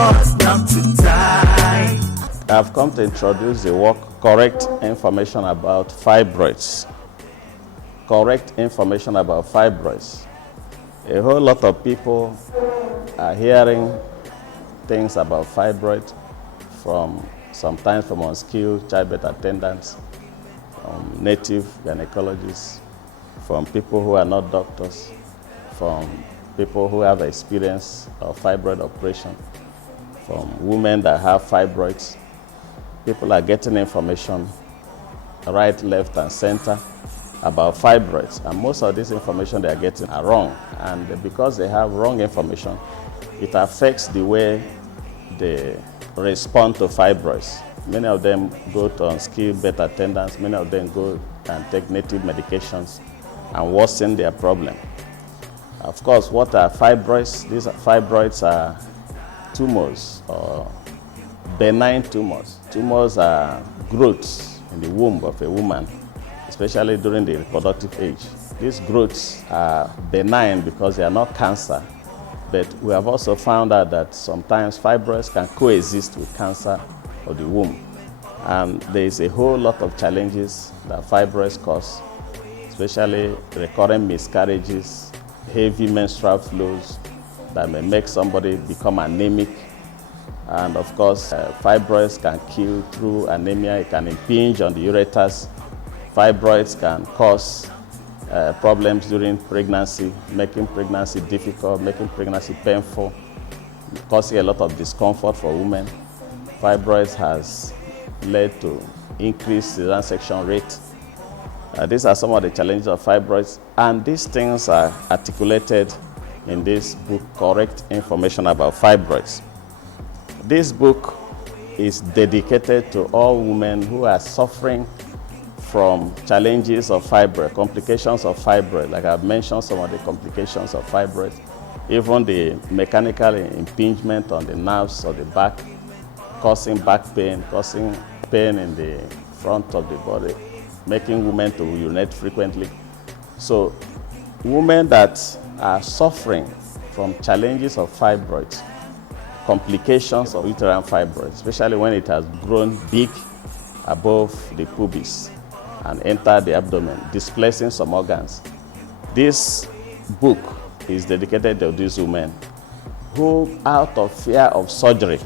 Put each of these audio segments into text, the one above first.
us not to die. I've come to introduce the work Correct Information About Fibroids. Correct information about fibroids. A whole lot of people are hearing things about fibroids sometimes from unskilled childbirth attendants, from native gynecologists, from people who are not doctors, from people who have experience of fibroid operation, from women that have fibroids. People are getting information right, left, and center about fibroids, and most of this information they are getting are wrong. And because they have wrong information, it affects the way they respond to fibroids. Many of them go to unskilled birth attendants, many of them go and take native medications and worsen their problem. Of course, what are fibroids? These fibroids are tumors or benign tumors. Tumors are growths in the womb of a woman, especially during the reproductive age. These growths are benign because they are not cancer, but we have also found out that sometimes fibroids can coexist with cancer of the womb. And there is a whole lot of challenges that fibroids cause, especially recurrent miscarriages, heavy menstrual flows that may make somebody become anemic. And of course, fibroids can kill through anemia. It can impinge on the ureters. Fibroids can cause problems during pregnancy, making pregnancy difficult, making pregnancy painful, causing a lot of discomfort for women. Fibroids has led to increased cesarean section rate. These are some of the challenges of fibroids, and these things are articulated in this book, Correct Information About Fibroids. This book is dedicated to all women who are suffering from challenges of fibroid, complications of fibroid. Like I've mentioned some of the complications of fibroid, even the mechanical impingement on the nerves of the back, causing back pain, causing pain in the front of the body, making women to urinate frequently. So women that are suffering from challenges of fibroids, complications of uterine fibroids, especially when it has grown big above the pubis and entered the abdomen, displacing some organs. This book is dedicated to these women who, out of fear of surgery,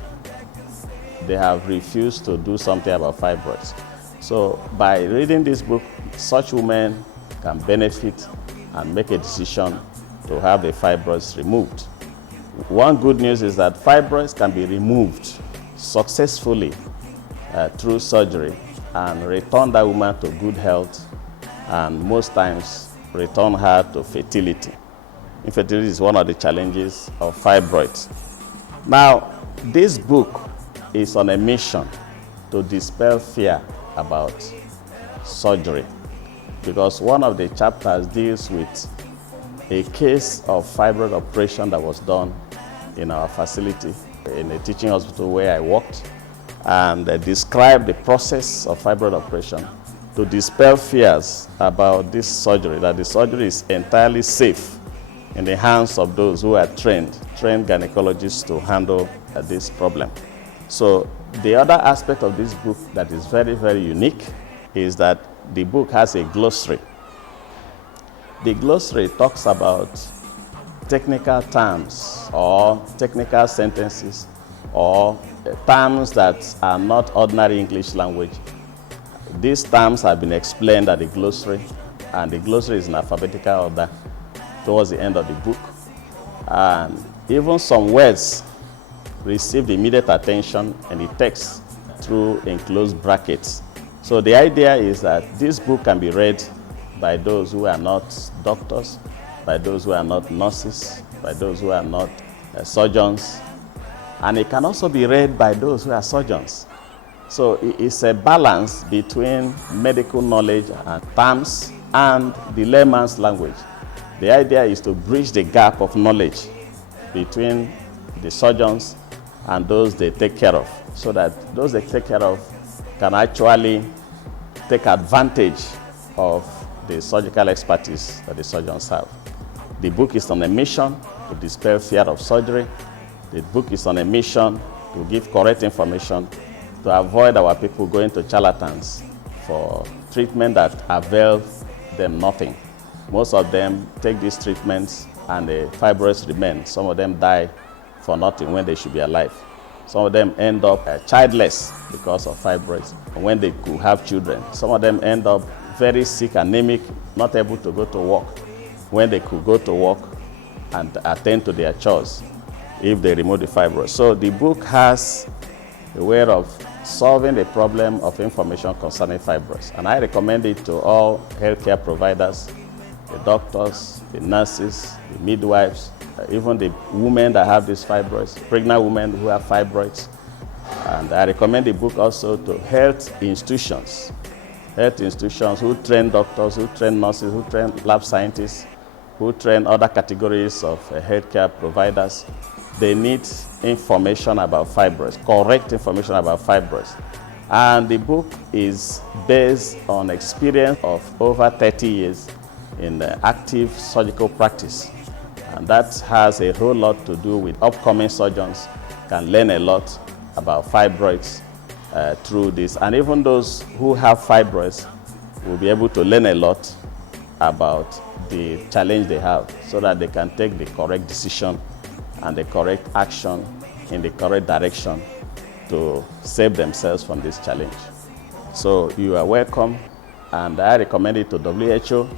they have refused to do something about fibroids. So by reading this book, such women can benefit and make a decision to have the fibroids removed. One good news is that fibroids can be removed successfully through surgery and return that woman to good health, and most times return her to fertility. Infertility is one of the challenges of fibroids. Now, this book is on a mission to dispel fear about surgery, because one of the chapters deals with a case of fibroid operation that was done in our facility in a teaching hospital where I worked, and describe the process of fibroid operation to dispel fears about this surgery, that the surgery is entirely safe in the hands of those who are trained gynecologists to handle this problem. So the other aspect of this book that is very, very unique is that the book has a glossary. The glossary talks about technical terms or technical sentences or terms that are not ordinary English language. These terms have been explained at the glossary, and the glossary is in alphabetical order towards the end of the book. And even some words received immediate attention in the text through enclosed brackets. So the idea is that this book can be read by those who are not doctors, by those who are not nurses, by those who are not surgeons, and it can also be read by those who are surgeons. So it's a balance between medical knowledge and terms and the layman's language. The idea is to bridge the gap of knowledge between the surgeons and those they take care of, so that those they take care of can actually take advantage of the surgical expertise that the surgeons have. The book is on a mission to dispel fear of surgery. The book is on a mission to give correct information to avoid our people going to charlatans for treatment that avail them nothing. Most of them take these treatments and the fibroids remain. Some of them die for nothing when they should be alive. Some of them end up childless because of fibroids when they could have children. Some of them end up very sick, anemic, not able to go to work when they could go to work and attend to their chores if they remove the fibroids. So the book has a way of solving the problem of information concerning fibroids. And I recommend it to all healthcare providers, the doctors, the nurses, the midwives, even the women that have these fibroids, pregnant women who have fibroids. And I recommend the book also to health institutions who train doctors, who train nurses, who train lab scientists, who train other categories of healthcare providers. They need information about fibroids, correct information about fibroids. And the book is based on experience of over 30 years in active surgical practice. And that has a whole lot to do with upcoming surgeons can learn a lot about fibroids through this. And even those who have fibroids will be able to learn a lot about the challenge they have so that they can take the correct decision and the correct action in the correct direction to save themselves from this challenge. So you are welcome, and I recommend it to WHO,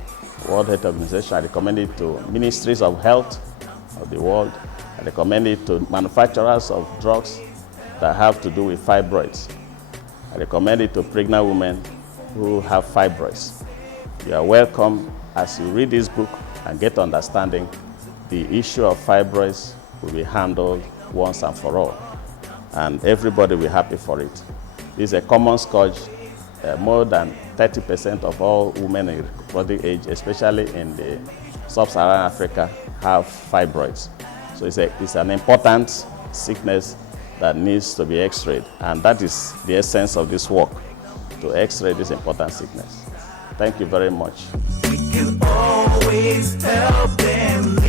World Health Organization. I recommend it to ministries of health of the world. I recommend it to manufacturers of drugs that have to do with fibroids. I recommend it to pregnant women who have fibroids. You are welcome as you read this book and get understanding. The issue of fibroids will be handled once and for all, and everybody will be happy for it. This is a common scourge. More than 30% of all women in reproductive age, especially in the sub-Saharan Africa, have fibroids. So it's an important sickness that needs to be x-rayed, and that is the essence of this work, to x-ray this important sickness. Thank you very much. We can always help them.